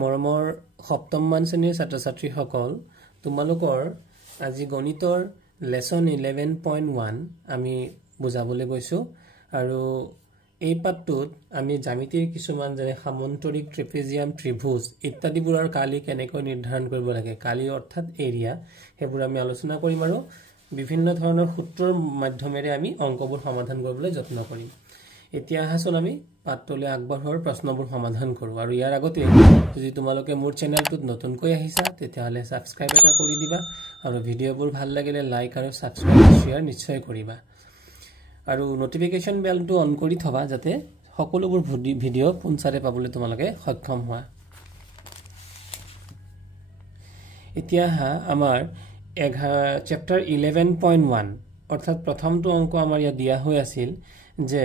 মৰমৰ সপ্তম মান শ্ৰেণীৰ ছাত্ৰ-ছাত্ৰীসকল তোমালোকৰ আজি গণিতৰ লেসন 11.1 আমি বুজাবলৈ গৈছো আৰু এই পাঠটোত আমি জ্যামিতিৰ কিছুমান যেনে সামন্তৰিক ট্ৰেপেজিয়াম ত্ৰিভুজ ইত্যাদিবোৰৰ কালি কেনেকৈ নিৰ্ধাৰণ কৰিব লাগে কালি অৰ্থাৎ এৰিয়া হেবোৰ আমি আলোচনা কৰিম আৰু বিভিন্ন ধৰণৰ সূত্ৰৰ মাধ্যমেৰে আমি অংকবোৰ সমাধান কৰিবলৈ যত্ন কৰিম এতিয়া হাসন আমি পাঠটোলৈ আগবঢ়াৰ প্ৰশ্নবোৰ সমাধান কৰো আৰু ইয়াৰ আগতে যদি তোমালোকে মোৰ চেনেলটোত নতুনকৈ আহিছা তেতিয়াহলে সাবস্ক্ৰাইব এটা কৰি দিবা আৰু ভিডিঅ'বোৰ ভাল লাগিলে লাইক আৰু সাবস্ক্ৰাইব শেয়াৰ নিশ্চয় কৰিবা আৰু নোটিফিকেশন বেলটো অন কৰি থবা যাতে সকলোবোৰ ভিডিঅ' পুনচাৰে পাবলৈ তোমালোকে সক্ষম হোৱা এতিয়া আমাৰ চেপ্টাৰ 11.1 অৰ্থাৎ প্ৰথমটো অংক আমাৰ ইয়াত দিয়া হৈ আছিল যে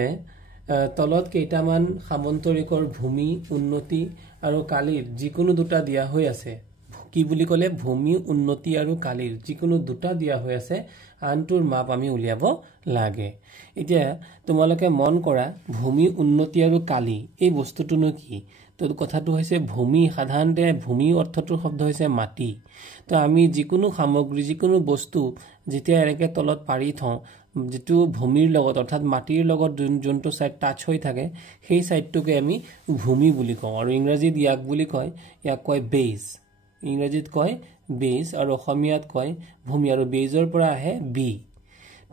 তলত কেইটামান সামন্তৰিকৰ ভূমি উন্নতি আৰু কালিৰ যিকোনো দুটা দিয়া হৈ আছে কি বুলি কলে ভূমি উন্নতি আৰু কালিৰ যিকোনো দুটা দিয়া হৈ আছে আনটোৰ মাপ আমি উলিয়াব লাগে এতিয়া তোমালোকে মন কৰা ভূমি উন্নতি আৰু কালি এই বস্তুটোনো কি তো কথাটো হৈছে ভূমি সাধাৰণতে ভূমি অৰ্থটোৰ শব্দ হৈছে মাটি তো আমি যিকোনো সামগ্ৰী যিকোনো বস্তু যেতিয়া এনেকে তলত পাৰি থওঁ যেটো ভূমিৰ লগত অৰ্থাৎ মাটিৰ লগত যোনটো সাইড টাচ হৈ থাকে সেই সাইডটোকে আমি ভূমি বুলি কওঁ আৰু ইংৰাজীত ইয়াক বুলি কয় ইয়াক কয় বেজ ইংৰাজীত কয় বেজ আৰু অসমীয়াত কয় ভূমি আৰু বেজৰ পৰা আহে বি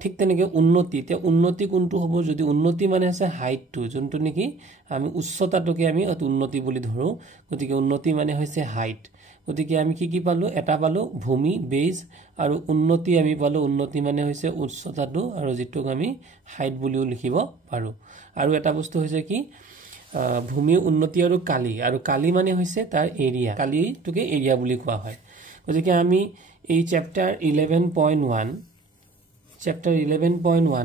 ঠিক তেনেকে উন্নতি তে উন্নতি কোনটো হ'ব যদি উন্নতি মানে আছে হাইটটো যোনটো নেকি আমি উচ্চতাটোকে আমি উন্নতি বুলি ধৰো গতিকে উন্নতি মানে হৈছে হাইট গতিকে আমি কি পালো এটা পালো ভূমি বেজ আৰু উন্নতি আমি পালো উন্নতি মানে হৈছে উচ্চতাটো আৰু যেটোক আমি হাইট বুলিও লিখিব পাৰো আৰু এটা বস্তু হৈছে কি ভূমি উন্নতি আৰু কালি মানে হৈছে তাৰ এৰিয়া কালিটোকে এৰিয়া বুলি কোৱা হয় গতিকে আমি এই চেপ্টাৰ 11.1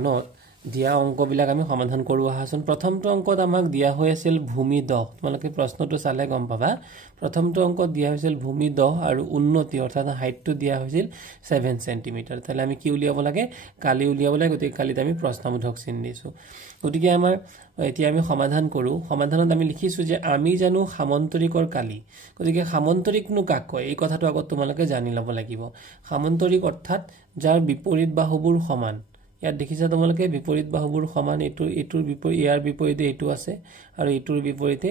ত দিয়া অংকবিলাক আমি সমাধান কৰো আহাচোন প্ৰথমটো অংকত আমাক দিয়া হৈ আছিল ভূমি 10 তোমালোকে প্ৰশ্নটো চালে গম পাবা প্ৰথমটো অংকত দিয়া হৈছিল ভূমি 10 আৰু উন্নতি অৰ্থাৎ হাইটটো দিয়া হৈছিল 7 সেন্টিমিটাৰ তাহলে আমি কি উলিয়াব লাগে কালি উলিয়াব লাগে গতিকে কালিত আমি প্ৰশ্নবোধক চিন দিছো গতিকে আমাৰ এতিয়া আমি সমাধান কৰো সমাধানত আমি লিখিছো যে আমি জানো সামন্তৰিকৰ কালি গতিকে সামন্তৰিকনো কাক কয় এই কথাটো আগত তোমালোকে জানি ল'ব লাগিব সামন্তৰিক অৰ্থাৎ যাৰ বিপৰীত বাহুবোৰ সমান ইয়াত দেখিছা তোমালোকে বিপৰীত বাহুবোৰ সমান এটোৰ বিপৰীত ইয়াৰ বিপৰীতে এটো আছে আৰু এটোৰ বিপৰীতে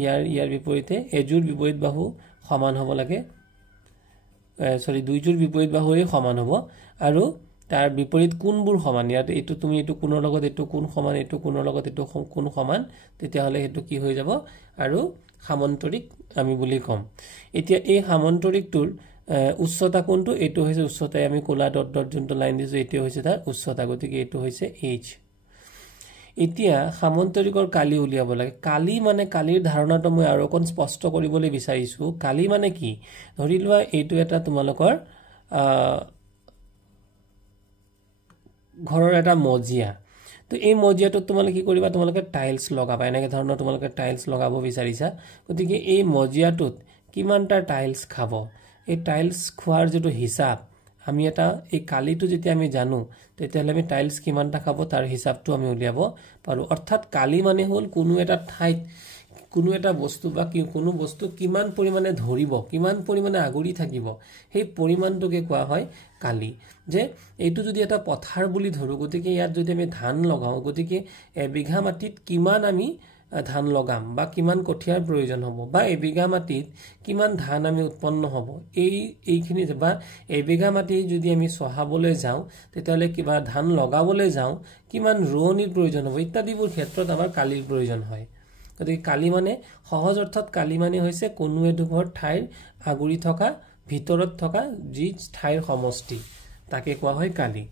ইয়াৰ বিপৰীতে এজোৰ বিপৰীত বাহু সমান হ'ব লাগে দুইজোৰ বিপৰীত বাহুৰে সমান হ'ব আৰু তাৰ বিপৰীত কোণবোৰ সমান ইয়াত এটো তুমি এটো কোণৰ লগত এটো কোণ সমান এটো কোণৰ লগত এটো কোণ সমান তেতিয়া হলে হেতু কি হৈ যাব আৰু সামন্তৰিক আমি বুলি কম এতিয়া এই সামন্তৰিকটোৰ উচ্চতা কোনটো এটো হৈছে উচ্চতাই আমি কোলা ডট ডট যোনটো লাইন দিছো এটো হৈছে তাৰ উচ্চতা গতিকে এটো হৈছে h এতিয়া সামন্তৰিকৰ কালি উলিয়াব লাগে কালি মানে কালিৰ ধাৰণাটো মই আৰু অকন স্পষ্ট কৰিবলৈ বিচাৰিছো কালি মানে কি ধৰিলোৱা এটো এটা তোমালোকৰ ঘৰৰ এটা মজিয়া তো এই মজিয়াটো তোমালোকে কি কৰিবা তোমালোকে টাইলছ লগাবা এনেকে ধৰণৰ তোমালোকে টাইলছ লগাব বিচাৰিছা গতিকে এই মজিয়াটোত কিমানটা টাইলছ খাব এই টাইলছ খোৱাৰ যেটো হিসাব আমি এটা এই কালিটো যেতিয়া আমি জানো তেতিয়াহলে আমি টাইলছ কিমানটা খাব তাৰ হিসাবটো আমি উলিয়াব পাৰো অৰ্থাৎ কালি মানে হল কোনো এটা ঠাইত কোনো এটা বস্তু বা কোনো বস্তু কিমান পৰিমাণে ধৰিব কিমান পৰিমাণে আগুৰি থাকিব সেই পৰিমাণটোকে কোৱা হয় কালি যে এইটো যদি এটা পথাৰ বুলি ধৰো গতিকে ইয়াত যদি আমি ধান লগাও গতিকে এবিঘা মাটিত কিমান আমি ধান লগাম বা কিমান কঠিয়াৰ প্ৰয়োজন হ'ব বা এবিঘা মাটিত কিমান ধান আমি উৎপন্ন হ'ব এইখিনি বা এবিঘা মাটি যদি আমি সহাবলৈ যাওঁ তেতিয়ালে কিবা ধান লগাবলৈ যাওঁ কিমান ৰোৱনিৰ প্ৰয়োজন হ'ব ইত্যাদিবোৰ ক্ষেত্ৰত আমাৰ কালিৰ প্ৰয়োজন হয় গতিকে কালি মানে সহজ অৰ্থত কালি মানে হৈছে কোনো এডোখৰ ঠাইৰ আগুৰি থকা ভিতৰত থকা যি ঠাইৰ সমষ্টি তাকে কোৱা হয় কালি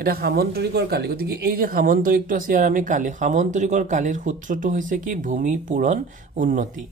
এটা সামন্তৰিকৰ কালি গতিকে এই যে সামন্তৰিকটো আছে আৰু আমি কালি সামন্তৰিকৰ কালিৰ সূত্ৰটো হৈছে কি ভূমি পূৰণ উন্নতি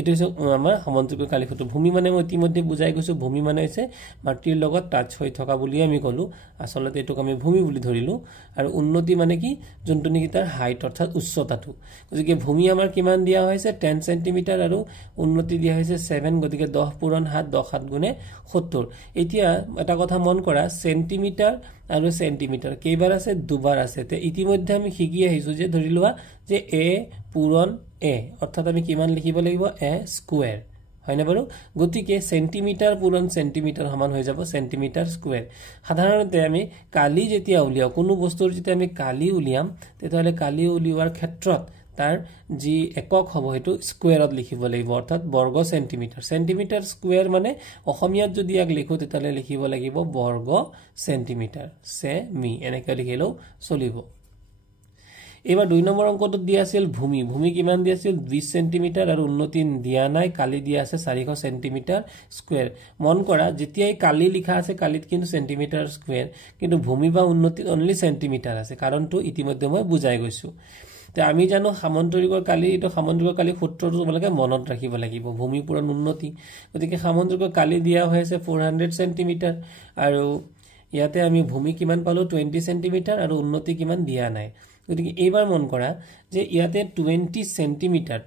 এটো হৈছে আমাৰ সামন্তৰিকৰ কালি সূত্ৰ ভূমি মানে মই ইতিমধ্যে বুজাই গৈছো ভূমি মানে হৈছে মাটিৰ লগত টাচ হৈ থকা বুলি আমি কলো আসলতে এটোক আমি ভূমি বুলি ধৰিলো আৰু উন্নতি মানে কি যোনটো নেকি তাৰ হাইট অৰ্থাৎ উচ্চতাটো গতিকে ভূমি আমাৰ কিমান দিয়া হৈছে 10 সেন্টিমিটাৰ আৰু উন্নতি দিয়া হৈছে 7 গতিকে 10 পূৰণ 7 10 7 গুণে 70 এতিয়া এটা কথা মন কৰা সেন্টিমিটাৰ আৰু সেন্টিমিটাৰ কেইবাৰ আছে দুবাৰ আছে তে ইতিমধ্যে আমি শিকি আহিছো যে ধৰি লোৱা যে a পূৰণ a অৰ্থাৎ আমি কিমান লিখিব লাগিব a স্কয়াৰ হয়নে বাৰু গতিকে সেন্টিমিটাৰ পূৰণ সেন্টিমিটাৰ সমান হৈ যাব সেন্টিমিটাৰ স্কয়াৰ সাধাৰণতে আমি কালি যেতিয়া উলিয়াও কোনো বস্তুৰ যেতিয়া আমি কালি উলিয়াম তেতিয়াহলে কালি উলিওৱাৰ ক্ষেত্ৰত তাৰ যি একক হ'ব হেতু স্কয়াৰত লিখিব লাগিব অৰ্থাৎ বৰ্গ সেন্টিমিটাৰ সেন্টিমিটাৰ স্কয়াৰ মানে অসমীয়াত যদি ইয়াক লিখো তেতিয়ালে লিখিব লাগিব বৰ্গ সেন্টিমিটাৰ সেমি এনেকৈ লিখিলেও চলিব এবাৰ 2 নম্বৰ অংকটো দিয়া আছিল ভূমি ভূমি কিমান দিয়া আছিল 20 সেন্টিমিটাৰ আৰু উন্নতি দিয়া নাই কালি দিয়া আছে 400 সেন্টিমিটাৰ স্কয়াৰ মন কৰা যেতিয়াই কালি লিখা আছে কালিত কিন্তু সেন্টিমিটাৰ স্কয়াৰ কিন্তু ভূমি বা উন্নতি অনলি সেন্টিমিটাৰ আছে কাৰণটো ইতিমধ্যে মই বুজাই গৈছো তে আমি জানো সামন্তৰিকৰ কালি এটো সামন্তৰিকৰ কালি সূত্ৰটো তোমালোকে মনত ৰাখিব লাগিব ভূমি পূৰণ উন্নতি গতিকে সামন্তৰিকৰ কালি দিয়া হৈছে 400 সেন্টিমিটাৰ আৰু ইয়াতে আমি ভূমি কিমান পালো 20 সেন্টিমিটাৰ আৰু উন্নতি কিমান দিয়া নাই গতিকে এইবাৰ মন কৰা যে ইয়াতে 20 সেন্টিমিটাৰ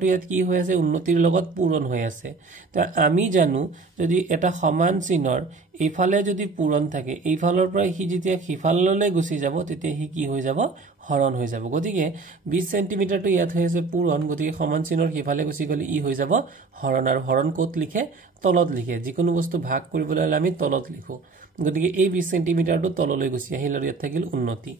তো ইয়াত কি হৈ আছে উন্নতিৰ লগত পূৰণ হৈ আছে তো আমি জানো যদি এটা সমান চিনৰ এইফালে যদি পূৰণ থাকে এইফালৰ পৰা হি যেতিয়া হিফাললৈ গুছি যাব তেতিয়া হি কি হৈ যাব হৰণ হৈ যাব গতিকে 20 সেন্টিমিটাৰ তো ইয়াত হৈ আছে পূৰণ গতিকে সমান চিনৰ হিফালে গুছি গলে ই হৈ যাব হৰণ আৰু হৰণ ক'ত লিখে তলত লিখে যিকোনো বস্তু ভাগ কৰিবলৈ হলে আমি তলত লিখো গতিকে এই 20 সেন্টিমিটাৰ তো তললৈ গুছি আহিল আৰু ইয়াত থাকিল উন্নতি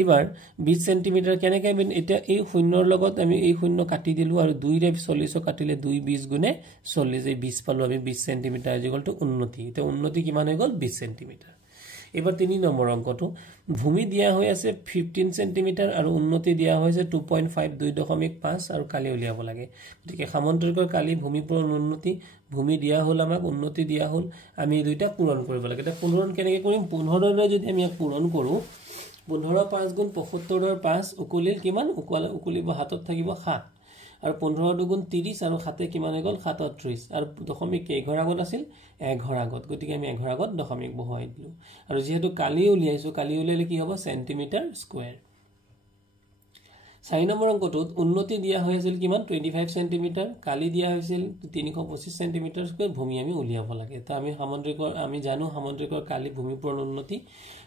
এবাৰ 20 সেন্টিমিটাৰ কেনেকৈ এটা এই শূন্যৰ লগত আমি এই শূন্য কাটি দিলু আৰু 2 ৰে 40 কাটিলে 2 20 গুণে 40 এই 20 পালো আমি 20 সেন্টিমিটাৰ ইকুয়াল টু উন্নতি তে উন্নতি কিমান হৈ গল 20 সেন্টিমিটাৰ এবাৰ 3 নম্বৰ অংকটো ভূমি দিয়া হৈ আছে 15 সেন্টিমিটাৰ আৰু উন্নতি দিয়া হৈছে 2.5 2.5 আৰু কালি উলিয়াব লাগে গতিকে সামন্তৰিকৰ কালি ভূমি পূৰণ উন্নতি ভূমি দিয়া হল আমাক উন্নতি দিয়া হল আমি দুইটা পূৰণ কৰিব লাগে এটা পূৰণ কেনেকৈ কৰিম 15 ৰে যদি আমি পূৰণ কৰো 15 5 গুণ 75 ৰ 5 উকুলিল কিমান উকুলিব হাতত থাকিব 7 আৰু 15 দুগুণ 30 আৰু 7 কিমান হৈ গল 37 আৰু দশমিক কেইঘৰ আগত আছিল 1 আগত গতিকে আমি 1 আগত দশমিক বহাই দিলু আৰু যেহেতু কালি উলিয়াইছো কালি উলিয়ালে কি হ'ব সেন্টিমিটাৰ স্কয়াৰ 4 নম্বৰ অংকটোত উন্নতি দিয়া হৈছিল কিমান 25 সেন্টিমিটাৰ কালি দিয়া হৈছিল 325 সেন্টিমিটাৰ স্কয়াৰ ভূমি আমি উলিয়াব লাগে তো আমি সামন্তৰিকৰ আমি জানো সামন্তৰিকৰ কালি ভূমি পূৰণ উন্নতি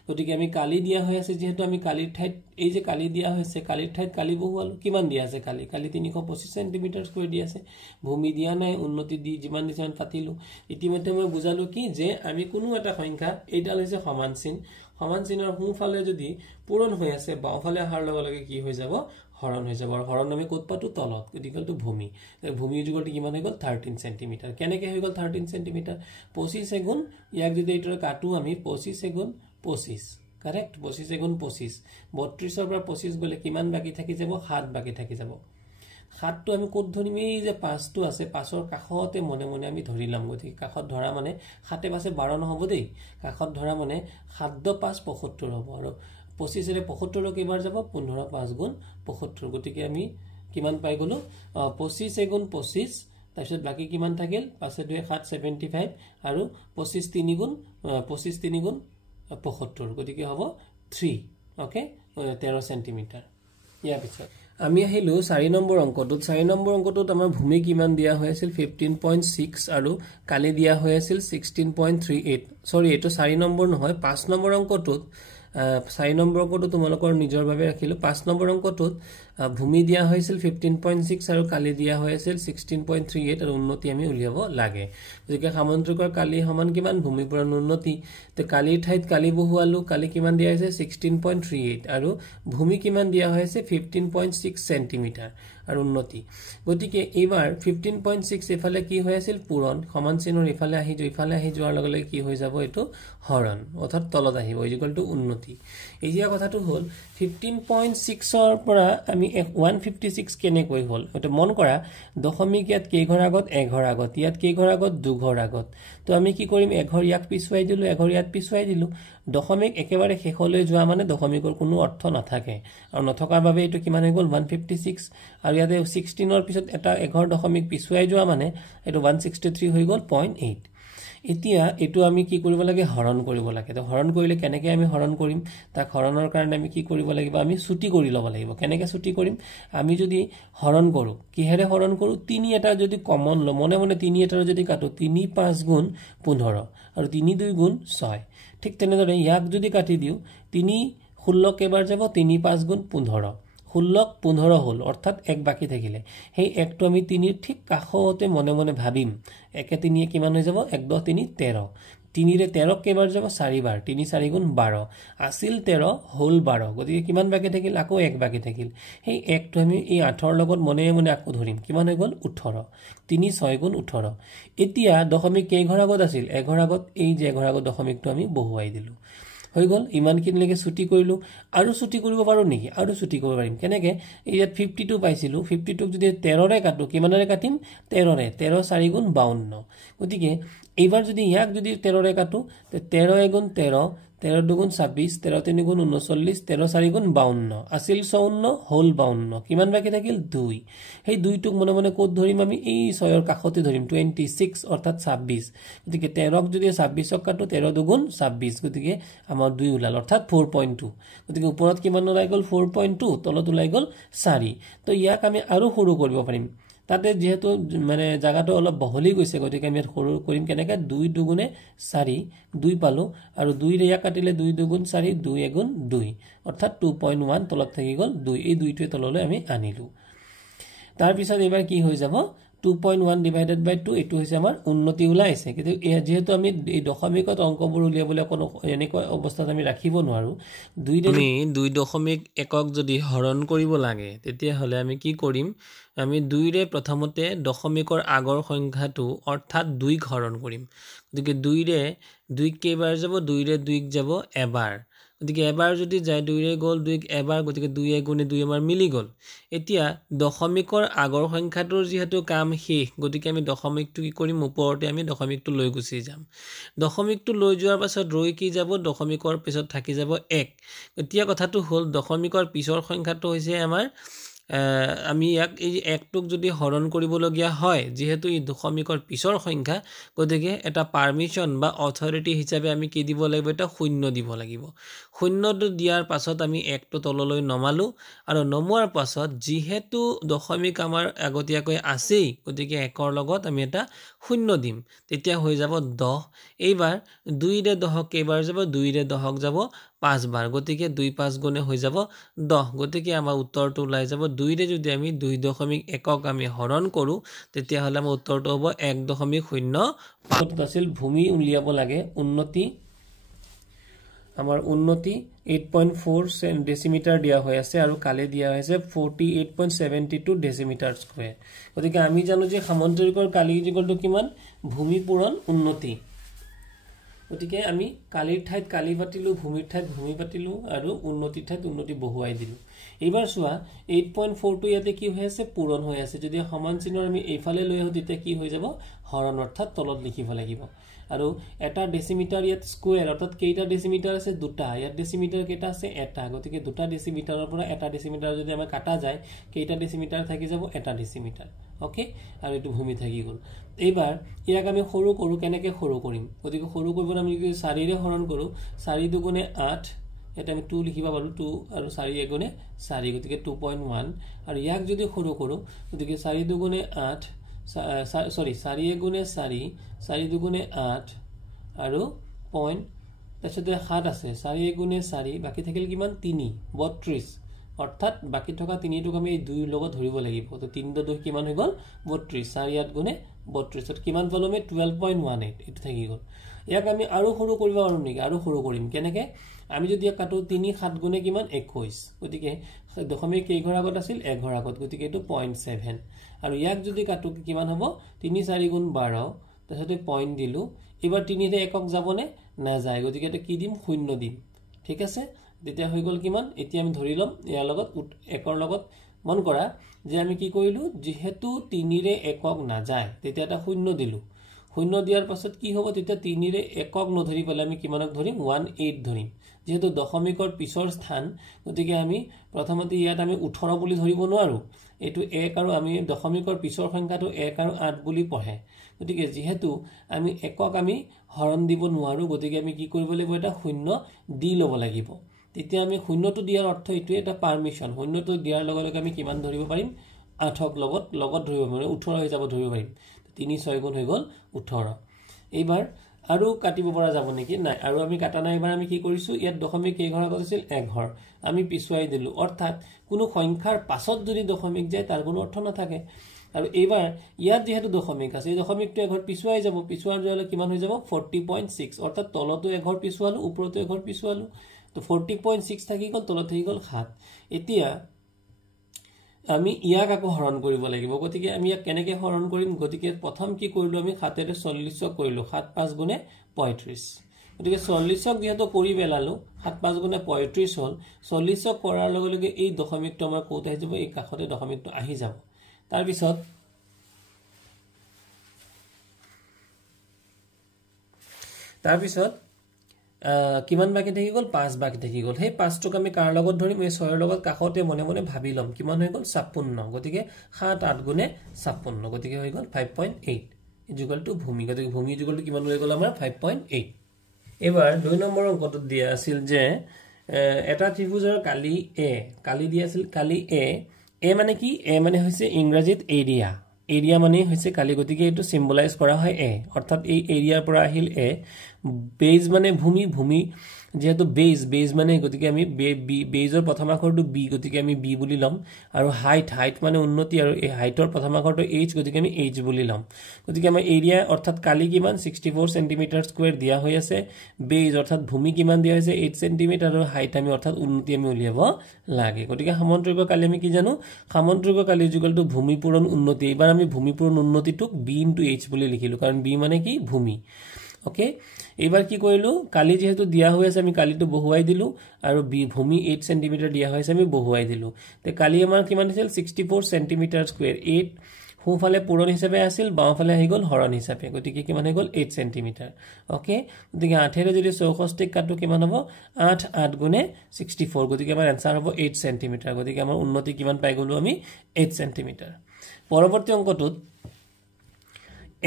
গতিকে আমি কালি দিয়া হৈ আছে যেহেতু আমি কালিৰ ঠাইত এই যে কালি দিয়া হৈছে কালিৰ ঠাইত কালি বহুৱাল কিমান দিয়া আছে কালি 325 সেন্টিমিটাৰ স্কয়াৰ দিয়া আছে ভূমি দিয়া নাই উন্নতি দি যিমান নিচান পাতিলু ইতিমধ্যে মই বুজালো কি যে আমি কোনো এটা সংখ্যা এইডাল হৈছে সমান চিনৰ সোঁফালে যদি পূৰণ হৈ আছে বাওঁফালে আহাৰ লগে লগে কি হৈ যাব হৰণ হৈ যাব আৰু হৰণ আমি ক'ত পাতো তলত গতিকে ভূমি ভূমি যুগৰ কিমান হৈ গল 13 সেন্টিমিটাৰ কেনেকৈ হৈ গল 13 সেন্টিমিটাৰ 25 গুণ ইয়াক যদি এইটোৰে কাটো আমি 25 গুণ 25 কাৰেক্ট 25 গুণ 25 32 ৰ পৰা 25 গলে কিমান বাকি থাকি যাব 7 বাকি থাকি যাব 7 টো আমি ক'ত ধৰিম এই যে 5 টো আছে 5 ৰ কাখতে মনে মনে আমি ধৰিলাম গতিকে কাখত ধৰা মানে 7 পাছে 12 নহব দেই কাখত ধৰা মানে 7 5 75 হ'ব আৰু 25 ৰে 75 কেইবাৰ যাব 15 5 গুণ 75 গতিকে আমি কিমান পাই গলো 25 গুণ 25 তাৰপিছত বাকি কিমান থাকিল 5 2 7 75 আৰু 25 3 গুণ 75 গতিকে হ'ব 3 ওকে 13 সেন্টিমিটাৰ ইয়াৰ পিছত আমি আহিলো 4 নম্বৰ অংকটোত আমাৰ ভূমি কিমান দিয়া হৈ আছিল 15.6 আৰু কালি দিয়া হৈ আছিল 16.38 সৰি এটো 4 নম্বৰ নহয় 5 নম্বৰ অংকটোত 4 নম্বৰ অংকটো তোমালোকৰ নিজৰ বাবে ৰাখিলো 5 নম্বৰ অংকটোত ভূমি দিয়া হৈছিল 15.6 আৰু কালি দিয়া হৈ আছিল 16.38 আৰু উন্নতি আমি উলিয়াব লাগে গতিকে সামন্তৰিকৰ কালি সমান কিমান ভূমি পূৰণ উন্নতি তে কালিৰ ঠাইত কালি বহুৱালো কালি কিমান দিয়া হৈছে 16.38 আৰু ভূমি কিমান দিয়া হৈছে 15.6 সেন্টিমিটাৰ আৰু উন্নতি গতিকে এইবাৰ 15.6 এফালে কি হৈ আছিল পূৰণ সমান চিনৰ এফালে আহি যোৱাৰ লগে লগে কি হৈ যাব এটো হৰণ অৰ্থাৎ তলত আহিব ইকুৱেল টু উন্নতি এইয়া কথাটো হল 15.6 ৰ পৰা আমি 156 কেনেকৈ হল এটা মন কৰা দশমিক ইয়াত কেইঘৰ আগত 1 ঘৰ আগত ইয়াত কেইঘৰ আগত 2 ঘৰ আগত তো আমি কি কৰিম 1 ঘৰ ইয়াক পিছুৱাই দিলো 1 ঘৰ ইয়াত পিছুৱাই দিলো দশমিক একেবাৰে শেষলৈ যোৱা মানে দশমিকৰ কোনো অৰ্থ নাথাকে আৰু নথকাৰ বাবে এটো কিমান হৈ গল 156 আৰু ইয়াতে 16 ৰ পিছত এটা 1 ঘৰ দশমিক পিছুৱাই যোৱা মানে এটো 163 হৈ গল 0.8 এতিয়া এটো আমি কি কৰিব লাগে হৰণ কৰিব লাগে তো হৰণ কৰিলে কেনেকৈ আমি হৰণ কৰিম তাক হৰণৰ কাৰণে আমি কি কৰিব লাগিব আমি ছুটি কৰি ল'ব লাগিব কেনেকৈ ছুটি কৰিম আমি যদি হৰণ কৰো কিহেৰে হৰণ কৰো 3 এটা যদি কমন ল মনে মনে 3 এটাৰ যদি কাটো 3 5 গুণ 15 আৰু 3 2 গুণ 6 ঠিক তেনেদৰে ইয়াক যদি কাটি দিও 3 16 কেবাৰ যাব 3 5 গুণ 15 16 15 হল অৰ্থাৎ এক বাকি থাকিলে সেই একটো আমি 3 ঠিক কাষতে মনে মনে ভাবিম একে 3 কিমান হৈ যাব 1 10 3 13 3 ৰে 13 কেবাৰ যাব 4 বাৰ 3 4 গুণ 12 আছিল 13 হল 12 গতিকে কিমান বাকি থাকিল আকৌ এক বাকি থাকিল সেই একটো আমি এই 8 ৰ লগত মনে মনে আকৌ ধৰিম কিমান হৈ গল 18 3 6 গুণ 18 এতিয়া দশমিক কেই ঘৰ আগত আছিল এঘৰ আগত এই যে এঘৰ আগত দশমিকটো আমি বহুৱাই দিলো হৈ গল ইমান কিনলৈকে ছুটি কৰিলো আৰু ছুটি কৰিব পাৰো নেকি আৰু ছুটি কৰিব পাৰিম কেনেকৈ ইয়াত 52 পাইছিলো 52 যদি 13 ৰে কাটো কিমানৰে কাটিম 13 ৰে 13 4 গুণ 52 গতিকে এইবাৰ যদি ইয়াক যদি 13 ৰে কাটো তে 13 গুণ 13 13 2 গুণ 26 13 3 গুণ 39 13 4 গুণ 52 আছিল 54 হল 52 কিমান বাকি থাকিল 2 সেই 2 টুক মনে মনে কোড ধৰিম আমি এই 6 ৰ কাষতে ধৰিম 26 অৰ্থাৎ 26 গতিকে 13 ক যদি 26 ক কাটো 13 2 গুণ 26 গতিকে আমাৰ 2 ওলাল অৰ্থাৎ 4.2 গতিকে ওপৰত কিমান ওলাই গল 4.2 তলত ওলাই গল 4 তো ইয়াক আমি আৰু সৰু কৰিব পাৰিম তাতে যেহেতু মানে জায়গাটো অলপ বহলি গৈছে গতিকে আমি সৰু কৰিম কেনেকৈ 2 দুগুণে 4 2 পালো আৰু 2 ৰে ইয়াক কাটিলে 2 দুগুণ 4 2 এগুণ 2 অৰ্থাৎ 2.1 তলত থাকি গল 2 এই 2টোৱে তললৈ আমি আনিলো তাৰ পিছত এবাৰ কি হৈ যাব 2.1 ডিভাইডেড বাই 2 এটো হৈছে আমাৰ উন্নতি ওলাইছে কিন্তু যেহেতু আমি এই দশমিকত অংকবোৰ উলিয়াবলৈ কোনো এনেকৈ অৱস্থাত আমি ৰাখিব নোৱাৰো 2 ৰে 2.1ক যদি হৰণ কৰিব লাগে তেতিয়া হলে আমি কি কৰিম আমি 2 ৰে প্ৰথমতে দশমিকৰ আগৰ সংখ্যাটো অৰ্থাৎ 2 ক হৰণ কৰিম গতিকে 2 ৰে 2 কেবাৰ যাব 2 ৰে 2 ক যাব এবাৰ গতিকে এবাৰ যদি যায় 2 ৰে গল 2 ক এবাৰ গতিকে 2 গুণে 2 আমাৰ মিলি গল এতিয়া দশমিকৰ আগৰ সংখ্যাটোৰ যেহেতু কাম শেষ গতিকে আমি দশমিকটো কি কৰিম ওপৰতে আমি দশমিকটো লৈ গুচি যাম দশমিকটো লৈ যোৱাৰ পাছত ৰৈ কি যাব দশমিকৰ পিছত থাকি যাব 1 এতিয়া কথাটো হল দশমিকৰ পিছৰ সংখ্যাটো হৈছে আমাৰ আমি ইয়াক এই একটোক যদি হৰণ কৰিবলগীয়া হয় যেহেতু এই দশমিকৰ পিছৰ সংখ্যা গতিকে এটা পাৰমিশন বা অথৰিটি হিচাপে আমি কি দিব লাগিব এটা শূন্য দিব লাগিব শূন্যটো দিয়াৰ পাছত আমি একটো তললৈ নমালো আৰু নমোৱাৰ পাছত যেহেতু দশমিক আমাৰ আগতীয়াকৈ আছেই গতিকে একৰ লগত আমি এটা শূন্য দিম তেতিয়া হৈ যাব 10 এইবাৰ 2 ৰে 10 কেবাৰ যাব 2 ৰে 10 যাব 5 বাৰ গতিকে 2 5 গুণে হৈ যাব 10 গতিকে আমাৰ উত্তৰটো ওলাই যাব 2 ৰে যদি আমি 2.1ক আমি হৰণ কৰো তেতিয়া হলে আমাৰ উত্তৰটো হ'ব 1.05 আছিল ভূমি উলিয়াব লাগে উন্নতি আমাৰ উন্নতি 8.4 ডেসিমিটাৰ দিয়া হৈ আছে আৰু কালি দিয়া হৈছে 48.72 ডেসিমিটাৰ স্কয়াৰ গতিকে আমি জানো যে সামন্তৰিকৰ কালি ইকুৱেলটো কিমান ভূমি পূৰণ উন্নতি গতিকে আমি কালিৰ ঠাইত কালি পাতিলো ভূমিৰ ঠাইত ভূমি পাতিলো আৰু উন্নতিৰ ঠাইত উন্নতি বহুৱাই দিলো এইবাৰ চোৱা 8.4 টো ইয়াতে কি হৈ আছে পূৰণ হৈ আছে যদি সমান চিহ্ন আমি এইফালে লৈ আহো তেতিয়া কি হৈ যাব হৰণ অৰ্থাৎ তলত লিখিব লাগিব আৰু এটা ডেসিমিটাৰ ইয়াত স্কয়াৰ অৰ্থাৎ কেইটা ডেসিমিটাৰ আছে দুটা ইয়াত ডেসিমিটাৰ কেইটা আছে এটা গতিকে দুটা ডেসিমিটাৰৰ পৰা এটা ডেসিমিটাৰ যদি আমি কাটা যায় কেইটা ডেসিমিটাৰ থাকি যাব এটা ডেসিমিটাৰ ওকে আৰু এটো ভূমি থাকি গল এইবাৰ ইয়াক আমি সৰু কৰো কেনেকৈ সৰু কৰিম গতিকে সৰু কৰিবলৈ আমি 4 ৰে হৰণ কৰো 4 দুগুণে 8 এটা আমি 2 লিখিবা পাৰো 2 আৰু 4 এগুণে 4 গতিকে 2.1 আৰু ইয়াক যদি সৰু কৰো গতিকে 4 দুগুণে 8 4 এগুণে 4 4 দুগুণে 8 আৰু পইণ্ট তাৰপিছতে 7 আছে 4 এগুণে 4 বাকি থাকিল কিমান 3 32 অৰ্থাৎ বাকি থকা 3 টুক আমি এই 2 লগত ধৰিব লাগিব তো 3 2 কিমান হৈ গল 32 4 8 গুণে 32 কিমান পালো আমি 12.18 এটো থাকি গল ইয়াক আমি আৰু সৰু কৰিব পাৰো নেকি আৰু সৰু কৰিম কেনেকৈ আমি যদি কাটো 3 7 গুণে কিমান 21 গতিকে দশমিক কেই ঘৰ আগত আছিল এক ঘৰ আগত গতিকে এটো 0.7 আৰু ইয়াক যদি কাটো কিমান হ'ব 3 4 গুণ 12 তাৰপিছতে পইণ্ট দিলো এবাৰ 3 ৰে একক যাবনে না যায় গতিকে এটা কি দিম শূন্য দিম ঠিক আছে তেতিয়া হৈ গল কিমান এতিয়া আমি ধৰি লম ইয়াৰ লগত একৰ লগত মন কৰা যে আমি কি কৰিলো যেহেতু 3 ৰে একক না যায় তেতিয়া এটা শূন্য দিলো শূন্য দিয়াৰ পাছত কি হ'ব তেতিয়া 3 ৰে একক নধৰি পেলে আমি কিমানক ধৰিম 18 ধৰিম যেহেতু দশমিকৰ পিছৰ স্থান গতিকে আমি প্ৰথমতে ইয়াত আমি 18 বুলি ধৰিব নোৱাৰো এটো 1 আৰু আমি দশমিকৰ পিছৰ সংখ্যাটো 1 আৰু 8 বুলি পঢ়ে গতিকে যেহেতু আমি একক আমি হৰণ দিব নোৱাৰো গতিকে আমি কি কৰিব লাগিব এটা শূন্য দি ল'ব লাগিব তেতিয়া আমি শূন্যটো দিয়াৰ অৰ্থ এটো এটা পাৰমিশন শূন্যটো দিয়াৰ লগে লগে আমি কিমান ধৰিব পাৰিম 8ক লগত ধৰিব মানে 18 হৈ যাব ধৰিব পাৰিম 3 6 গুণ হৈ গল 18 এইবাৰ আৰু কাটিব পৰা যাব নেকি নাই আৰু আমি কাটা নাই এবাৰ আমি কি কৰিছো ইয়াত দশমিক কেই ঘৰ আগত আছিল 1 ঘৰ আমি পিছুৱাই দিলো অৰ্থাৎ কোনো সংখ্যাৰ পাছত যদি দশমিক যায় তাৰ কোনো অৰ্থ নাথাকে আৰু এইবাৰ ইয়াত যেহেতু দশমিক আছে এই দশমিকটো এঘৰ পিছুৱাই যাব পিছুৱাৰ জলে কিমান হৈ যাব 40.6 অৰ্থাৎ তলতো এঘৰ পিছুৱালো ওপৰতো এঘৰ পিছুৱালো তো 40.6 থাকি গল তলত থাকি গল 7 এতিয়া আমি ইয়াক আকৌ হৰণ কৰিব লাগিব গতিকে আমি ইয়াক কেনেকৈ হৰণ কৰিম গতিকে প্ৰথম কি কৰিলো আমি 7 ৰে 40ক কৰিলো 7 5 গুণে 35 গতিকে 40ক যেহেতু কৰি বেলালো 7 5 গুণে 35 হল 40ক কৰাৰ লগে লগে এই দশমিকটো আমাৰ কোত আহি যাব এই কাখতে দশমিকটো আহি যাব তাৰ পিছত কিমান বাকি থাকি গল 5 বাকি থাকি গল সেই 5টোক আমি কাৰ লগত ধৰিম এই 6 ৰ লগত কাখতে মনে মনে ভাবি লম কিমান হৈ গল 56 গতিকে 7 8 গুণে 56 গতিকে হৈ গল 5.8 ইকুয়াল টু ভূমি গতিকে ভূমি ইকুয়াল টু কিমান হৈ গল আমাৰ 5.8 এবাৰ 2 নম্বৰ অংকটো দিয়া আছিল যে এটা ত্ৰিভুজৰ কালি দিয়া আছিল কালি এ মানে কি এ মানে হৈছে ইংৰাজীত এৰিয়া মানে হৈছে কালি গতিকে এটো সিম্বলাইজ কৰা হয় এ অৰ্থাৎ এই এৰিয়াৰ পৰা আহিল এ বেজ মানে ভূমি যেহেতু বেজ মানে গতিকে আমি বেজৰ প্ৰথম আখৰটো বি গতিকে আমি বি বুলি লম আৰু হাইট মানে উন্নতি আৰু এই হাইটৰ প্ৰথম আখৰটো এইচ গতিকে আমি এইচ বুলি লম গতিকে আমাৰ এৰিয়া অৰ্থাৎ কালি কিমান 64 সেন্টিমিটাৰ স্কয়াৰ দিয়া হৈ আছে বেজ অৰ্থাৎ ভূমি কিমান দিয়া হৈছে 8 সেন্টিমিটাৰ আৰু হাইট আমি অৰ্থাৎ উন্নতি আমি উলিয়াব লাগে গতিকে সামন্তৰিক কালি আমি কি জানো সামন্তৰিক কালি ইকুয়াল টু ভূমি পূৰণ উন্নতি এবাৰ আমি ভূমি পূৰণ উন্নতিটোক বি * h বুলি লিখিলো কাৰণ বি মানে কি ভূমি ওকে এবাৰ কি কৰিলো কালি যেহেতু দিয়া হৈ আছে আমি কালিটো বহুৱাই দিলো আৰু ভূমি 8 সেন্টিমিটাৰ দিয়া হৈ আছে আমি বহুৱাই দিলো তে কালি আমাৰ কিমান আছিল 64 সেন্টিমিটাৰ স্কয়াৰ 8 সোঁফালে পূৰণ হিচাপে আছিল বাওঁফালে আহি গল হৰণ হিচাপে গতিকে কিমান হৈ গল 8 সেন্টিমিটাৰ ওকে গতিকে 8 ৰে যদি 64 কাটো কিমান হ'ব 8 8 গুণে 64 গতিকে আমাৰ आंसर হ'ব 8 সেন্টিমিটাৰ গতিকে আমাৰ উন্নতি কিমান পাই গলো আমি 8 সেন্টিমিটাৰ পৰৱৰ্তী অংকটোত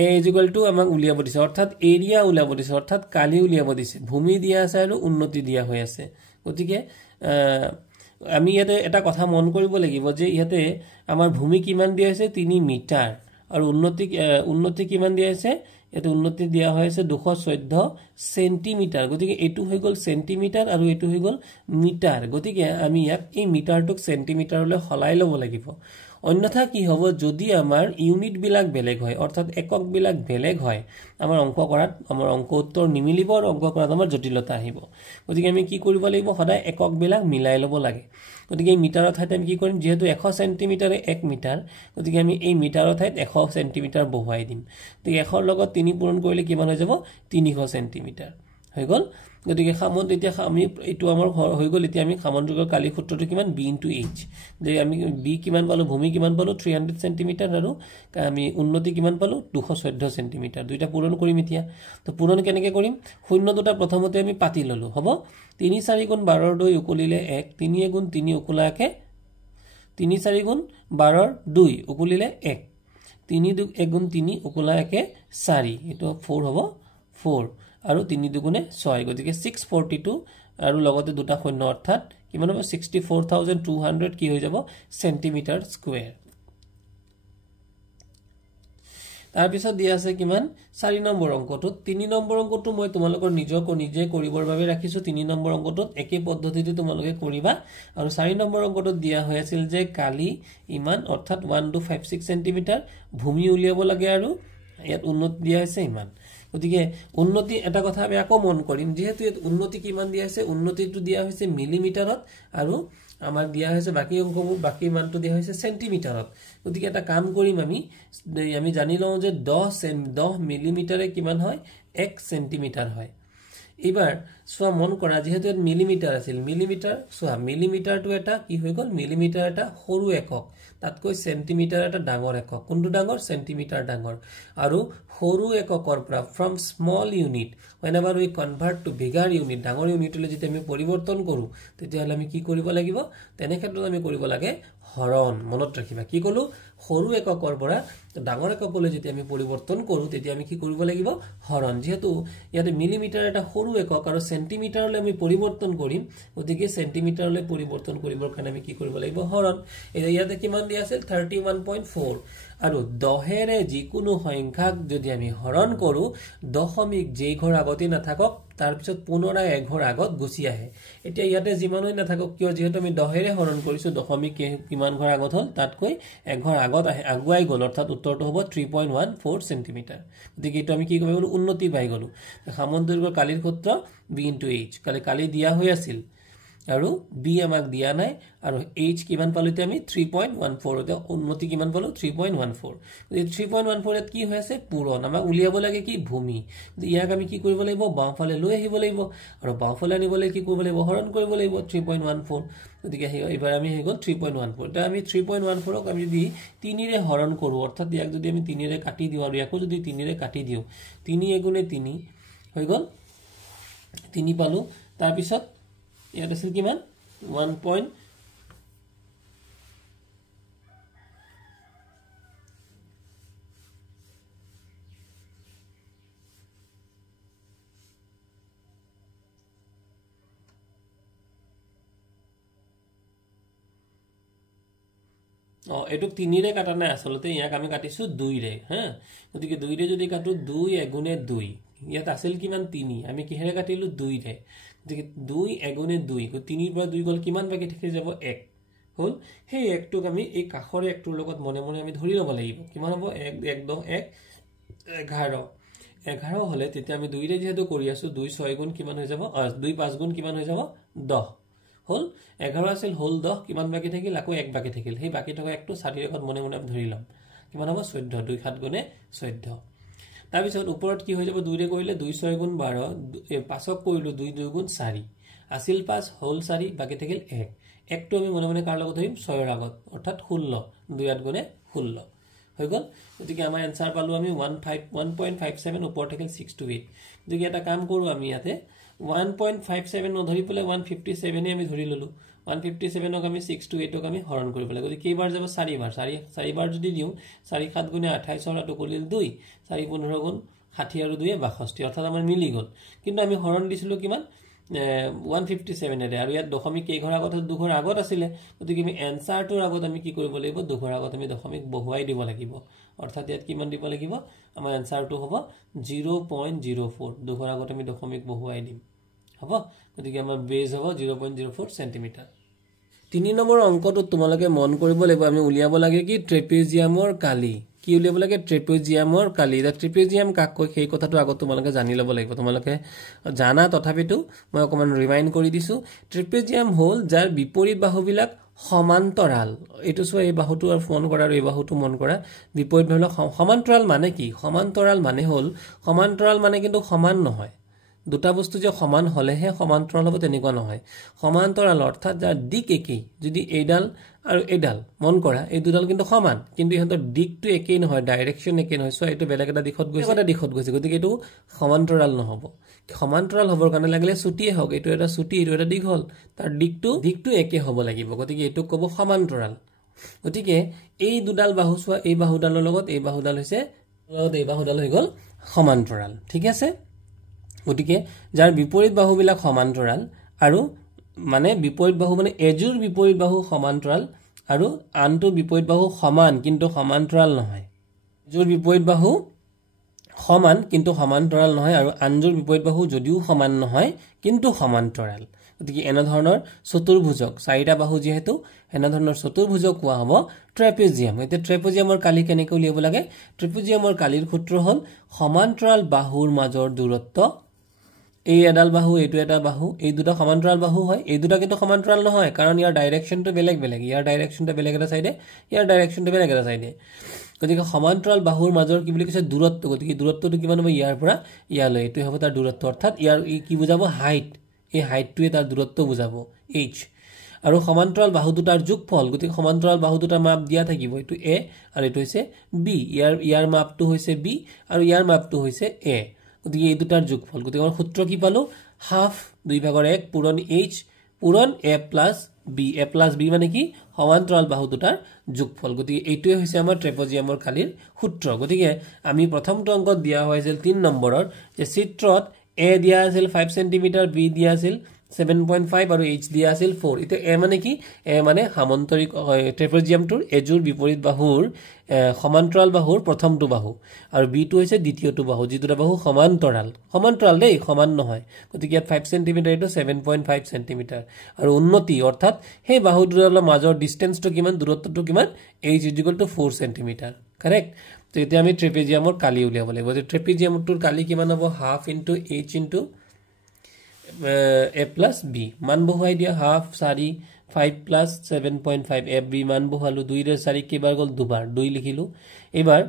a equal to আমাক উলিয়াব দিছে অৰ্থাৎ এৰিয়া উলিয়াব দিছে অৰ্থাৎ কালি উলিয়াব দিছে ভূমি দিয়া আছে আৰু উন্নতি দিয়া হৈ আছে গতিকে আমি ইয়াতে এটা কথা মন কৰিব লাগিব যে ইয়াতে আমাৰ ভূমি কিমান দিয়া আছে 3 মিটাৰ আৰু উন্নতি কিমান দিয়া আছে এটো উন্নতি দিয়া হৈ আছে 214 সেন্টিমিটাৰ গতিকে এটো হৈ গল সেন্টিমিটাৰ আৰু এটো হৈ গল মিটাৰ গতিকে আমি ইয়াক এই মিটাৰটোক সেন্টিমিটাৰলৈ হলাই লব লাগিব অন্যথা কি হ'ব যদি আমাৰ ইউনিট বিলাক বেলেগ হয় অৰ্থাৎ একক বিলাক বেলেগ হয় আমাৰ অংক কৰাত আমাৰ অংক উত্তৰ নিমিলিব আৰু অংক কৰাত আমাৰ জটিলতা আহিব গতিকে আমি কি কৰিব লাগিব সদায় একক বিলাক মিলাই লব লাগে গতিকে মিটাৰৰ ঠাইত আমি কি কৰিম যেহেতু 100 সেন্টিমিটাৰে 1 মিটাৰ গতিকে আমি এই মিটাৰৰ ঠাইত 100 সেন্টিমিটাৰ বহুৱাই দিম গতিকে 100 ৰ লগত 3 পূৰণ কৰিলে কিমান হৈ যাব 300 সেন্টিমিটাৰ হৈ গল গতিকে সামন্ত এতিয়া আমি এটো আমাৰ হৈ গল এতিয়া আমি সামন্তৰিকৰ কালি সূত্ৰটো কিমান b * h যে আমি b কিমান পালো ভূমি কিমান পালো 300 সেন্টিমিটাৰ আৰু আমি উন্নতি কিমান পালো 214 সেন্টিমিটাৰ দুইটা পূৰণ কৰিম এতিয়া তো পূৰণ কেনেকৈ কৰিম শূন্য দুটা প্ৰথমতে আমি পাতি ললো হ'ব 3 4 গুণ 12 ৰ 2 উকলিলে 1 3 গুণ 3 উকলাকে 3 4 গুণ 12 ৰ 2 উকলিলে 1 3 2 গুণ 3 উকলাকে 4 এটো 4 হ'ব 4 আৰু 3 দুগুণে 6 গতিকে 642 আৰু লগতে দুটা শূন্য অৰ্থাৎ কিমান হ'ব 64200 কি হৈ যাব সেন্টিমিটাৰ স্কয়াৰ তাৰ পিছত দিয়া আছে কিমান 4 নম্বৰ অংকটো 3 নম্বৰ অংকটো মই তোমালোকৰ নিজে কৰিবৰ বাবে ৰাখিছো 3 নম্বৰ অংকটোত একে পদ্ধতিতে তোমালোকে কৰিবা আৰু 4 নম্বৰ অংকটোত দিয়া হৈ আছিল যে কালি ইমান অৰ্থাৎ 1256 সেন্টিমিটাৰ ভূমি উলিয়াব লাগে আৰু ইয়াত উন্নতি দিয়া হৈছে ইমান গতিকে উন্নতি এটা কথা আমি আকৌ মন কৰিম যেহেতু উন্নতি কিমান দিয়া আছে উন্নতিটো দিয়া হৈছে মিলিমিটাৰত আৰু আমাৰ দিয়া হৈছে বাকি অংকবোৰ বাকি মানটো দিয়া হৈছে সেন্টিমিটাৰত গতিকে এটা কাম কৰিম আমি জানি লওঁ যে 10 মিলিমিটাৰে কিমান হয় 1 সেন্টিমিটাৰ হয় এবাৰ সোয়া মন কৰা যেহেতু মিলিমিটাৰ আছিল মিলিমিটাৰ সোয়া মিলিমিটাৰটো এটা কি হৈ গল মিলিমিটাৰ এটা সৰু একক তাতকৈ সেন্টিমিটাৰ এটা ডাঙৰ একক কোনটো ডাঙৰ সেন্টিমিটাৰ ডাঙৰ আৰু সৰু এককৰ পৰা from small unit whenever we convert to bigger unit ডাঙৰ ইউনিটলৈ যেতিয়া আমি পৰিৱৰ্তন কৰো তেতিয়াহলে আমি কি কৰিব লাগিব তেনে ক্ষেত্ৰত আমি কৰিব লাগে হৰণ মনত ৰাখিবা কি কলো সৰু এককৰ পৰা ডাঙৰ এককলৈ যেতিয়া আমি পৰিৱৰ্তন কৰো তেতিয়া আমি কি কৰিব লাগিব হৰণ যেহেতু ইয়াতে মিলিমিটাৰ এটা সৰু একক আৰু সেন্টিমিটাৰলৈ আমি পৰিৱৰ্তন কৰিম গতিকে সেন্টিমিটাৰলৈ পৰিৱৰ্তন কৰিবৰ কাৰণে আমি কি কৰিব লাগিব হৰণ ইয়াতে কিমান দিয়া আছিল 31.4 আৰু 10 এৰে যিকোনো সংখ্যাক যদি আমি হৰণ কৰো দশমিক যেই ঘৰ আগতে নাথাকক তাৰ পিছত পুনৰায় এক ঘৰ আগত গুচি আহে এতিয়া ইয়াতে যিমানই নাথাকক কিয় যেহেতু আমি 10 এৰে হৰণ কৰিছো দশমিক কিমান ঘৰ আগত হল তাতকৈ এক ঘৰ আগত আগুৱাই গল অৰ্থাৎ উত্তৰটো হ'ব 3.14 সেন্টিমিটাৰ গতিকে এটো আমি কি কৰিব গলো উন্নতি পাই গলো সামন্তৰিকৰ কালিৰ সূত্ৰ b * h কালি দিয়া হৈ আছিল আৰু b আমাক দিয়া নাই আৰু h কিমান পালোতে আমি 3.14 তে উন্নতি কিমান পালো 3.14 এই 3.14 এত কি হৈ আছে পূৰণ আমাক উলিয়াব লাগে কি ভূমি ইয়াক আমি কি কৰিব লাগিব বাওঁফালে লৈ আহিব লাগিব আৰু বাওঁফালে আনিবলৈ কি কৰিব লাগিব হৰণ কৰিব লাগিব 3.14 গতিকে এবাৰ আমি হৈ গল 3.14 তে আমি 3.14 ক আমি যদি 3 ৰে হৰণ কৰো অৰ্থাৎ ইয়াক যদি আমি 3 ৰে কাটি দিও আৰু ইয়াকো যদি 3 ৰে কাটি দিও 3 এগুণে 3 হৈ গল 3 পালো তাৰ পিছত ইয়াত আছিল কিমান 1. এটুক 3 ৰে কাটা নাই আসলতে ইয়াক আমি কাটিছো 2 ৰে হ্যাঁ গতিকে 2 ৰে যদি কাটো 2 এগুণে 2 ইয়াত আছিল কিমান 3 আমি কিহেৰে কাটিলো 2 ৰে গতিকে 2 এগুণে 2 3 ৰ পৰা 2 গল কিমান বাকি থাকি যাব 1 হল সেই একটুক আমি এই কাখৰ একটোৰ লগত মনে মনে আমি ধৰি লব লাগিব কিমান হ'ব 1 1 10 1 11 হলে তেতিয়া আমি 2 ৰে যেহেতু কৰি আছো 2 6 গুণ কিমান হৈ যাব 2 5 গুণ কিমান হৈ যাব 10 হল 11 আছিল হল 10 কিমান বাকি থাকিল আকৌ 1 বাকি থাকিল সেই বাকি থকা একটো 4 ৰেখত মনে মনে ধৰি লম কিমান হ'ব 14 2 7 গুণে 14 তাৰ পিছত ওপৰত কি হৈ যাব 2 ৰে কৰিলে 2 6 গুণ 12 5ক কৰিলো 2 2 গুণ 4 আছিল 5 হল 4 বাকি থাকিল 1 একটো আমি মনে মনে কাৰ লগত ধৰিম 6 ৰ আগত অৰ্থাৎ 16 2 8 গুণে 16 হৈ গল গতিকে আমাৰ এনসাৰ পালো আমি 1.57 ওপৰ থাকিল 6 to 8 গতিকে এটা কাম কৰো আমি ইয়াতে 1.57 নধৰি পলে 157 আমি ধৰি ললো 157 ক আমি 6 to 8 ক আমি হৰণ কৰিব লাগে গতিকে কেইবাৰ যাব 4 বাৰ 4 বাৰ যদি দিও 4 7 গুণে 28 আৰু কৰিল 2 4 15 গুণ 60 আৰু 2 62 অৰ্থাৎ আমাৰ মিলি গল কিন্তু আমি হৰণ দিছিলো কিমান 157 এৰে আৰু ইয়াত দশমিক কেই ঘৰ আগত দু ঘৰ আগত আছিল গতিকে আমি এনসাৰটোৰ আগত আমি কি কৰিব লাগিব দু ঘৰ আগত আমি দশমিক বহুৱাই দিব লাগিব অৰ্থাৎ ইয়াত কিমান দিব লাগিব আমাৰ এনসাৰটো হ'ব 0.04 দু ঘৰ আগত আমি দশমিক বহুৱাই দিম হ'ব গতিকে আমাৰ বেজ হ'ব 0.04 সেন্টিমিটাৰ 3 নম্বৰ অংকটো তোমালোকে মন কৰিব লাগিব আমি উলিয়াব লাগে কি ট্ৰেপেজিয়ামৰ কালি কি উলিয়াব লাগে ট্ৰেপেজিয়ামৰ কালি দা ট্ৰেপেজিয়াম কাক কয় সেই কথাটো আগত তোমালোকে জানি ল'ব লাগিব তোমালোকে জানা তথাপিতো মই অকমান ৰিমাইন্ড কৰি দিছো ট্ৰেপেজিয়াম হল যাৰ বিপৰীত বাহুবিলাক সমান্তৰাল এটো সো এই বাহুটো আৰু ফোন কৰা আৰু এই বাহুটো মন কৰা বিপৰীত হল সমান্তৰাল মানে কি সমান্তৰাল মানে হল সমান্তৰাল মানে কিন্তু সমান নহয় দুটা বস্তু যে সমান হলেহে সমান্তৰাল হ'ব তেনেকুৱা নহয় সমান্তৰাল অৰ্থাৎ যাৰ দিক একেই যদি এইডাল আৰু এইডাল মন কৰা এই দুডাল কিন্তু সমান কিন্তু ইহঁতৰ দিকটো একেই নহয় ডাইৰেকশন একেই নহয় সো এটো বেলেগ এটা দিশত গৈছে গতিকে এটো সমান্তৰাল নহব সমান্তৰাল হবৰ কাৰণে লাগিলে ছুটিয়ে হওক এটো এটা ছুটি এটো এটা দীঘল তাৰ দিকটো একে হ'ব লাগিব গতিকে এটো ক'ব সমান্তৰাল গতিকে এই দুডাল বাহু সোৱা এই বাহুডালৰ লগত এই বাহুডাল হৈছে এই বাহুডাল হৈ গল সমান্তৰাল ঠিক আছে গতিকে যাৰ বিপৰীত বাহুবিলাক সমান্তৰাল আৰু মানে বিপৰীত বাহু মানে এজুৰ বিপৰীত বাহু সমান্তৰাল আৰু আনটো বিপৰীত বাহু সমান কিন্তু সমান্তৰাল নহয় এজুৰ বিপৰীত বাহু সমান কিন্তু সমান্তৰাল নহয় আৰু আনজুৰ বিপৰীত বাহু যদিও সমান নহয় কিন্তু সমান্তৰাল গতিকে এনে ধৰণৰ চতুৰ্ভুজক চাৰিটা বাহু যেহেতু এনে ধৰণৰ চতুৰ্ভুজক কোৱা হ'ব ট্ৰেপেজিয়াম এতিয়া ট্ৰেপেজিয়ামৰ কালি কেনেকৈ উলিয়াব লাগে ট্ৰেপেজিয়ামৰ কালিৰ সূত্ৰ হ'ল সমান্তৰাল বাহুৰ মাজৰ দূৰত্ব এই এডাল বাহু এইটো এটা বাহু এই দুটা সমান্তৰাল বাহু হয় এই দুটা কিন্তু সমান্তৰাল নহয় কাৰণ ইয়াৰ ডাইৰেকশনটো বেলেগ বেলেগ ইয়াৰ ডাইৰেকশনটো বেলেগ এটা সাইডে ইয়াৰ ডাইৰেকশনটো বেলেগ এটা সাইডে গতিকে সমান্তৰাল বাহুৰ মাজৰ কি বুলি কৈছে দূৰত্ব গতিকে দূৰত্বটো কিমান হ'ব ইয়াৰ পৰা ইয়ালৈ এইটো হ'ব তাৰ দূৰত্ব অৰ্থাৎ ইয়াৰ কি বুজাব হাইট এই হাইটটোৱে তাৰ দূৰত্ব বুজাব h আৰু সমান্তৰাল বাহু দুটাৰ যোগফল গতিকে সমান্তৰাল বাহু দুটাৰ মাপ দিয়া থাকিব এইটো a আৰু এইটো হৈছে b ইয়াৰ মাপটো হৈছে b আৰু ইয়াৰ মাপটো হৈছে a গতিকে এই দুটাৰ যোগফল গতিকে আমাৰ সূত্ৰ কি পালো হাফ 2/1 পূৰণ h পূৰণ a plus b মানে কি সমান্তৰাল বাহু দুটাৰ যোগফল গতিকে এইটোৱে হৈছে আমাৰ ট্ৰেপেজিয়ামৰ কালিৰ সূত্ৰ গতিকে আমি প্ৰথমটো অংকত দিয়া হৈছিল 3 নম্বৰৰ যে চিত্ৰত a দিয়া আছিল 5 cm b দিয়া আছিল 7.5 আৰু h দিয়া আছিল 4 ইতে a মানে কি a মানে সামান্তৰিক ট্ৰেপেজিয়ামটোৰ এজুৰ বিপৰীত বাহুৰ সমান্তৰাল বাহুৰ প্ৰথমটো বাহু আৰু b টো হৈছে দ্বিতীয়টো বাহু যিটো বাহু সমান্তৰাল দেই সমান নহয় গতিকে ইয়াত 5 cm এটো 7.5 cm আৰু উন্নতি অৰ্থাৎ সেই বাহু দুটাৰ মাজৰ ডিসটেন্সটো কিমান দূৰত্বটো কিমান h = 4 cm কাৰেক্ট তো এতিয়া আমি ট্ৰেপেজিয়ামৰ কালি উলিয়াব লাগিব যে ট্ৰেপেজিয়ামটোৰ কালি কিমান হ'ব half into h into a plus b মান বহুৱাই দিয়া হাফ 4 5 plus 7.5 a b মান বহুৱালো 2 ৰে 4 কেবাৰ গল দুবাৰ 2 লিখিলো এবাৰ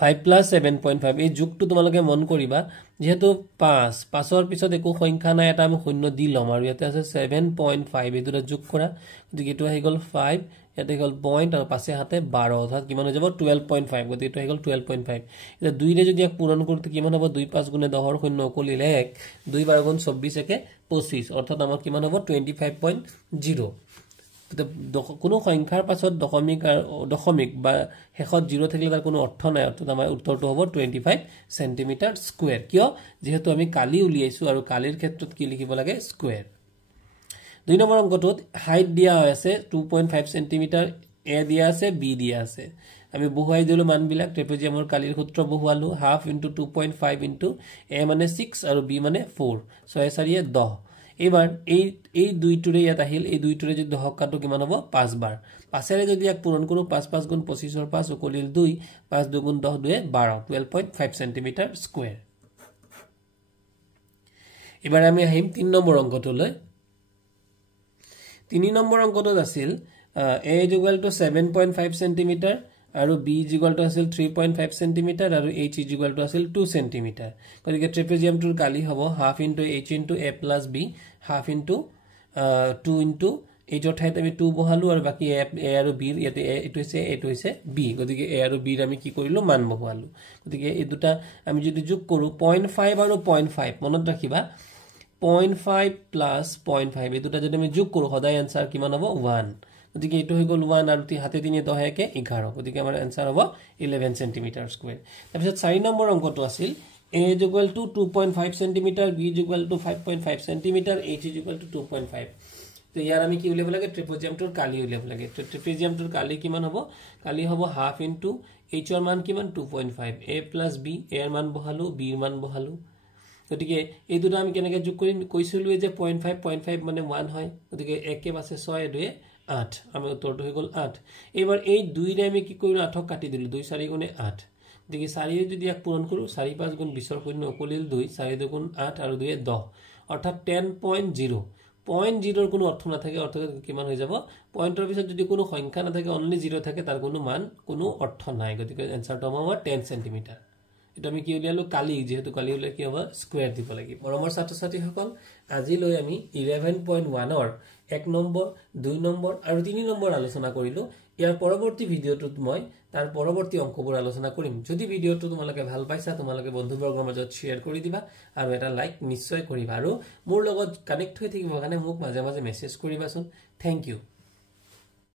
5 plus 7.5 এই যোগটো তোমালোকে মন কৰিবা যেহেতু 5 ৰ পিছত একো সংখ্যা নাই এটা আমি শূন্য দি লম আৰু ইয়াতে আছে 7.5 এই দুটা যোগ কৰা গতিকে এটো হৈ গল 5 ইয়াতে গল পইণ্ট আৰু পাছে হাতে 12 অৰ্থাৎ কিমান হৈ যাব 12.5 গতিকে এটো হৈ গল 12.5 এটা 2 ৰে যদি এক পূৰণ কৰোতে কিমান হ'ব 2 5 গুণে 10 ৰ শূন্য অকলিলে 1 2 12 গুণ 24 একে 25 অৰ্থাৎ আমাৰ কিমান হ'ব 25.0 কোনো সংখ্যাৰ পাছত দশমিক বা শেষত 0 থাকিলে তাৰ কোনো অৰ্থ নাই অৰ্থাৎ আমাৰ উত্তৰটো হ'ব 25 সেন্টিমিটাৰ স্কয়াৰ কিয় যেহেতু আমি কালি উলিয়াইছো আৰু কালিৰ ক্ষেত্ৰত কি লিখিব লাগে স্কয়াৰ 2 নম্বৰ অংকটোত হাইট দিয়া আছে 2.5 সেন্টিমিটাৰ a দিয়া আছে b দিয়া আছে আমি বহুৱাই দিলো মানবিলাক ট্ৰেপেজিয়ামৰ কালিৰ সূত্ৰ বহুৱালো হাফ ইনটু 2.5 ইনটু a মানে 6 আৰু b মানে 4 6 4 10 এবাৰ এই দুইটোৰে ইয়াত আহিল এই দুইটোৰে যদি দহকাটো কিমান হ'ব 5 বাৰ পাছেৰে যদি এক পূৰণ কৰো 5 5 গুণ 25 ৰ 5 অকলিল 2 5 2 গুণ 10 2 12 12.5 সেন্টিমিটাৰ স্কয়াৰ এবাৰ আমি আহিম 3 নম্বৰ অংকটোলৈ 3 নম্বৰ অংকটোত আছিল a = 7.5 সেন্টিমিটাৰ আৰু b = আছিল 3.5 সেন্টিমিটাৰ আৰু h = আছিল 2 সেন্টিমিটাৰ গতিকে ট্ৰেপেজিয়ামটোৰ কালি হ'ব half into h into a plus b half into 2 into h ৰ ঠাইত আমি 2 বহালো আৰু বাকি a আৰু b ইয়াতে এটো হৈছে b গতিকে a আৰু b ৰ আমি কি কৰিলো মান বহালো গতিকে এই দুটা আমি যদি যোগ কৰো 0.5 আৰু 0.5 মনত ৰাখিবা 0.5 plus 0.5 এই দুটা যদি আমি যোগ কৰো সদায় आंसर কিমান হ'ব 1 গতিকে এটো হৈ গল 1 আৰু হাতে 3 10 একে 11 গতিকে আমাৰ आंसर হ'ব 11 সেন্টিমিটাৰ স্কয়াৰ তাৰপিছত 4 নম্বৰ অংকটো আছিল a = 2.5 centimetre b = 5.5 centimetre h = 2.5 তো ইয়াৰ আমি কি উলিয়াব লাগে ট্ৰেপেজিয়ামটোৰ কালি উলিয়াব লাগে তো ট্ৰেপেজিয়ামটোৰ কালি কিমান হ'ব কালি হ'ব হাফ ইনটু h ৰ মান কিমান 2.5 a plus b a ৰ মান বহালো b ৰ মান বহালো গতিকে এই দুটা আমি কেনেকৈ যোগ কৰিম কৈছিলো যে 0.5 মানে 1 হয় গতিকে 1 কে পাছে 6 2 8 আমি উত্তৰটো হৈ গল 8 এবাৰ এই 2 ৰে আমি কি কৰিলো 8 কাটি দিলো 2 4 গুণে 8 গতিকে 4 ৰে যদি এক পূৰণ কৰো 4 5 গুণ 20 ৰ শূন্য অকলিল 2 4 2 গুণ 8 আৰু 2 10 অৰ্থাৎ 10.0 0.0 ৰ কোনো অৰ্থ নাথাকে অৰ্থাৎ কিমান হৈ যাব পয়েন্টৰ পিছত যদি কোনো সংখ্যা নাথাকে অনলি 0 থাকে তাৰ কোনো মান কোনো অৰ্থ নাই গতিকে आंसरটো হ'ব 10 সেন্টিমিটাৰ এটা আমি কি উলিয়ালো কালি যেহেতু কালি উলিয়ালে কি হ'ব স্কয়াৰ দিব লাগিব মৰমৰ ছাত্ৰ-ছাত্ৰী সকল আজি লৈ আমি 11.1 ৰ 1 নম্বৰ 2 নম্বৰ আৰু 3 নম্বৰ আলোচনা কৰিলো ইয়াৰ পৰৱৰ্তী ভিডিওটোত মই তাৰ পৰৱৰ্তী অংকবোৰ আলোচনা কৰিম যদি ভিডিওটো তোমালোকে ভাল পাইছা তোমালোকে বন্ধুবৰ্গৰ মাজত শেয়াৰ কৰি দিবা আৰু এটা লাইক নিশ্চয় কৰিবা আৰু মোৰ লগত কানেক্ট হৈ থাকিব কাৰণে মোক মাজে মাজে মেছেজ কৰিবাচোন থ্যাংক ইউ